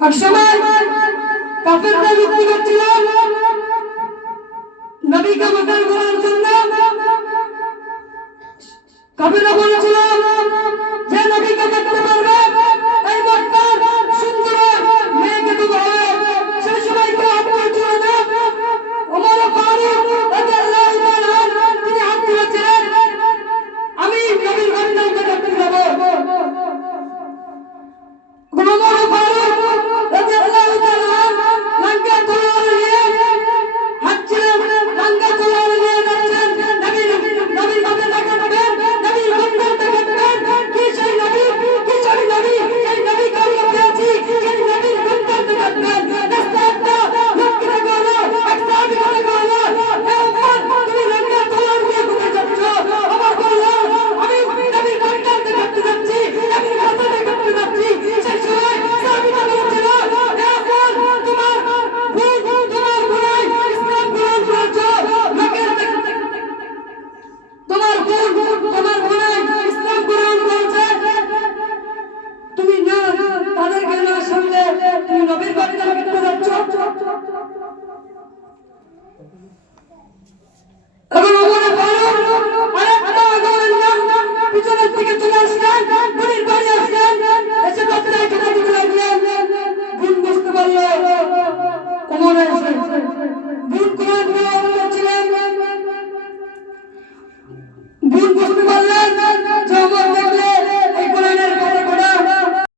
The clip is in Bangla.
একসময় কাফেররা যুক্তি করছিল নবীকে মক্কায় করার জন্য। কাফেররা বলেছিল যে নবীকে দেখতে পারবে এই মক্কার সুন্দর মেয়েকে ডুব হবে। সেই সময় কেউ হাত তুলেছিল না। ওমর ফারুক রাদিয়াল্লাহু তাআলা তিনি হাত তুলেছিলেন, আমি নবীর গন্ডালকে দেখতে যাব। ওমর ফারুক রাদিয়াল্লাহু তাআলা লঙ্কা তলোয়ার নিয়ে হাঁটছিলেন, লঙ্কা তলোয়ার নিয়ে যাচ্ছেন। নবীর মাথা দেখাবেন, নবীর গন্ডাল দেখাবেন। কি সেই নবী, কি সেই নবী, সেই নবীকে আমরা পেয়েছি, সেই নবীর গন্ডাল দেখাবেন। রাস্তাটা লোককে দেখালো, এক সাহাবীকে দেখালো, হে ওমর তুমি লঙ্কা তলোয়ার নিয়ে কোথায় যাচ্ছ? ওমর বলল আমি নবীর গন্ডাল দেখাতে যাচ্ছি, নবীর মাথা দেখাতে যাচ্ছি। সেই সময় সাহাবীরা বলেছিল, হে ওমর তোমার বোনাই ইসলাম গ্রহণ করেছে, তোমার বোনাই ইসলাম গ্রহণ করেছে, তুমি না তাদেরকে না শুনলে তুমি নবীর গন্ডাল দেখতে যাচ্ছ। এবং ওমর ফারুক আরেকটা আগুনের নাম পিছনের দিকে চলে আসলেন, নবীর বাড়ি আসলেন, এসে দরজায়